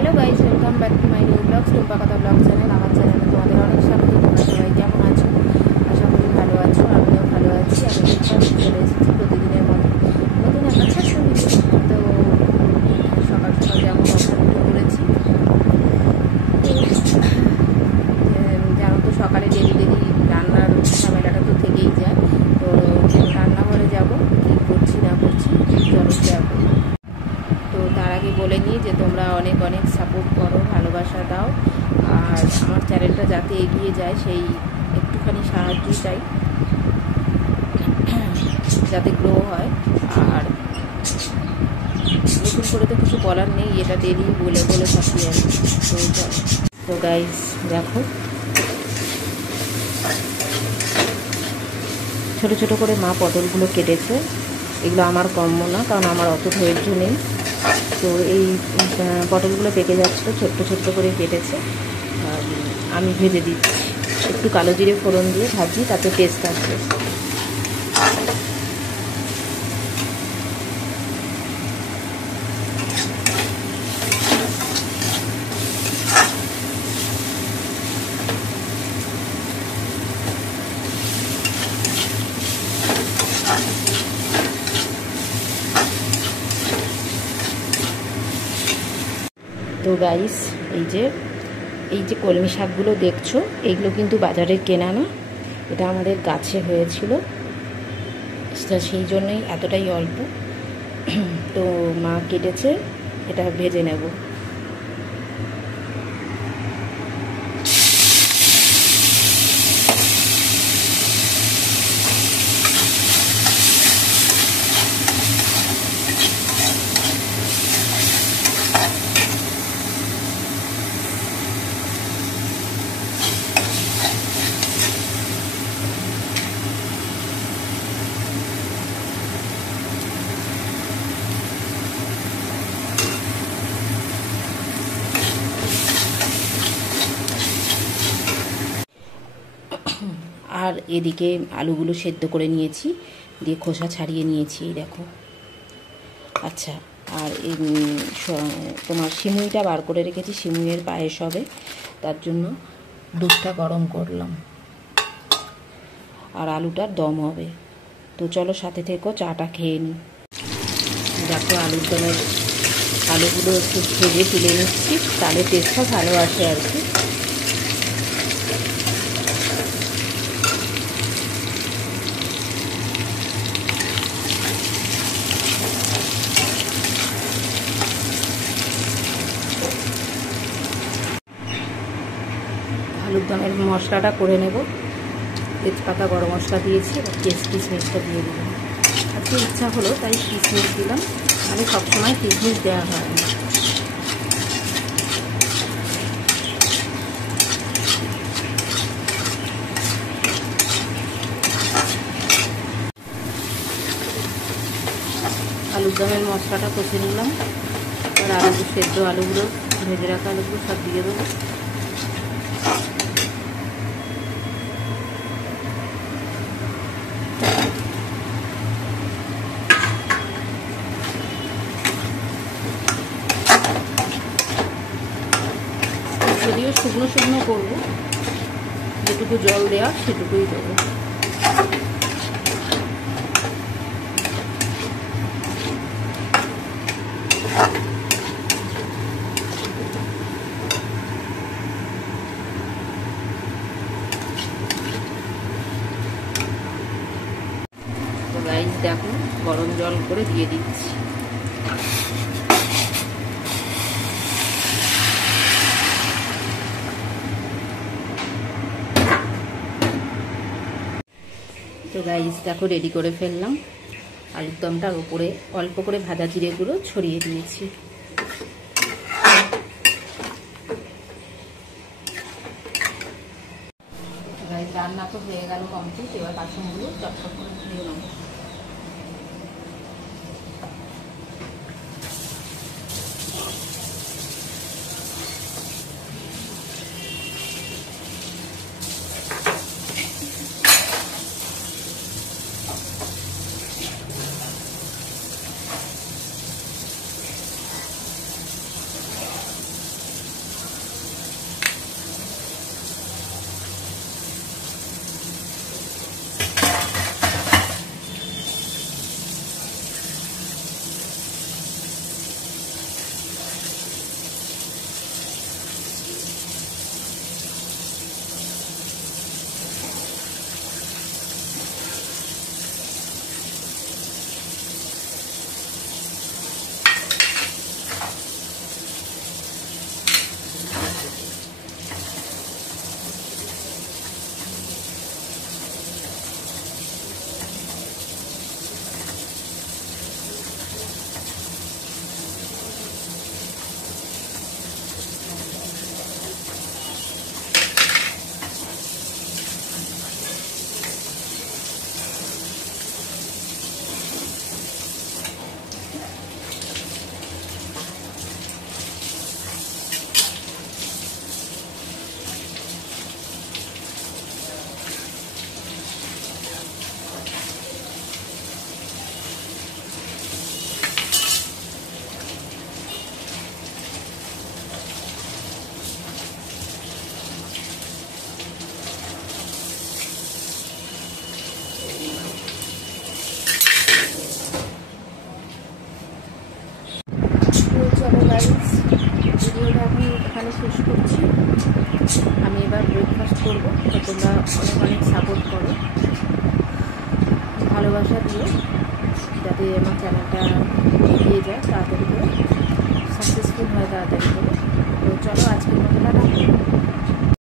Hello guys, welcome back to my new blogs Tumpa Katha blog channel. আমার চ্যানেলে তোমাদের অনেক স্বাগত। তোমরা সবাই কেমন আছো? আশা করি ভালো আছো। আমিও ভালো আছি। আমি টুম্পা চলে এসেছি প্রতিদিনের মতো নতুন একটা ছোট্ট ভিডিও। তো সকাল সকাল যেমন কথা উঠে পড়েছি, জানো তো সকালে ডেলি রান্নার ঝামেলাটা তো থেকেই যায়। তো রান্নাঘরে যাব, কী করছি না করছি চলো শেয়ার করি। তো তার আগে বলে নিই যে তোমরা অনেক অনেক সাপোর্ট করো, ভালোবাসা দাও, আর আমার চ্যানেলটা যাতে এগিয়ে যায় সেই একটুখানি সাহায্য চাই, যাতে গ্রো হয়। আর নতুন করে তো কিছু বলার নেই, এটা ডেলি বলে বলে থাকি আর কি। তো গাইস দেখো, ছোটো ছোটো করে মা পটলগুলো কেটেছে। এগুলো আমার কম্য না, কারণ আমার অত ধৈর্য নেই। তো এই পটলগুলো পেকে যাচ্ছিলো, ছোট্ট ছোট্ট করে কেটেছে। আমি ভেজে দিচ্ছি, একটু কালো জিরে ফোড়ন দিয়ে ভাজি, তাতে টেস্ট আসবে। তো গাইস, এই যে কলমি শাকগুলো দেখছো, এইগুলো কিন্তু বাজারের কেনা না, এটা আমাদের গাছে হয়েছিল, সেই জন্যই এতটাই অল্প। তো মা কেটেছে, এটা ভেজে নেব। আর এদিকে আলুগুলো সেদ্ধ করে নিয়েছি, দিয়ে খোসা ছাড়িয়ে নিয়েছি, দেখো। আচ্ছা, আর তোমার সিমুইটা বার করে রেখেছি, সিমুইয়ের পায়েস হবে, তার জন্য দুধটা গরম করলাম, আর আলুটার দম হবে। তো চলো সাথে থেকো, চাটা খেয়ে নিই। দেখো, আলুগুলো একটু ভেজে তুলে নিচ্ছি, তাহলে টেস্টটা ভালো আসে আর কি। আলুর দমের মশলাটা করে নেব। তেজপাতা, গরম মশলা দিয়েছি, এবার কিশমিশটা দিয়ে দিলাম। আজকে ইচ্ছা হলো তাই কিশমিশ দিলাম, মানে সবসময় কিশমিশ দেওয়া হয় না। আলুর দমের মশলাটা কষে নিলাম, আর আলুগুলো ভেজে রাখা আলুগুলো সব দিয়ে দেবো। যদিও শুকনো শুকনো করবো, যেটুকু জল দেওয়া সেটুকুই দেবো। তো গাইস দেখো, গরম জল করে দিয়ে দিচ্ছি। তো গাইস দেখো, রেডি করে ফেললাম। আলুর দমটার উপরে অল্প করে ভাজা জিরে গুঁড়ো ছড়িয়ে দিয়েছি। গাইস রান্না তো হয়ে গেল কমপ্লিট, এবার বাসনগুলো চটপট করে ধুয়ে নেব। শেষ করছি। আমি এবার ব্রেকফাস্ট করবো। তো তোমরা অনেক অনেক সাপোর্ট করো, ভালোবাসা দিও, যাতে আমার চ্যানেলটা এগিয়ে যায় তাড়াতাড়ি করে, সাকসেসফুল হয় তাড়াতাড়ি করে। তো চলো আজকের মতো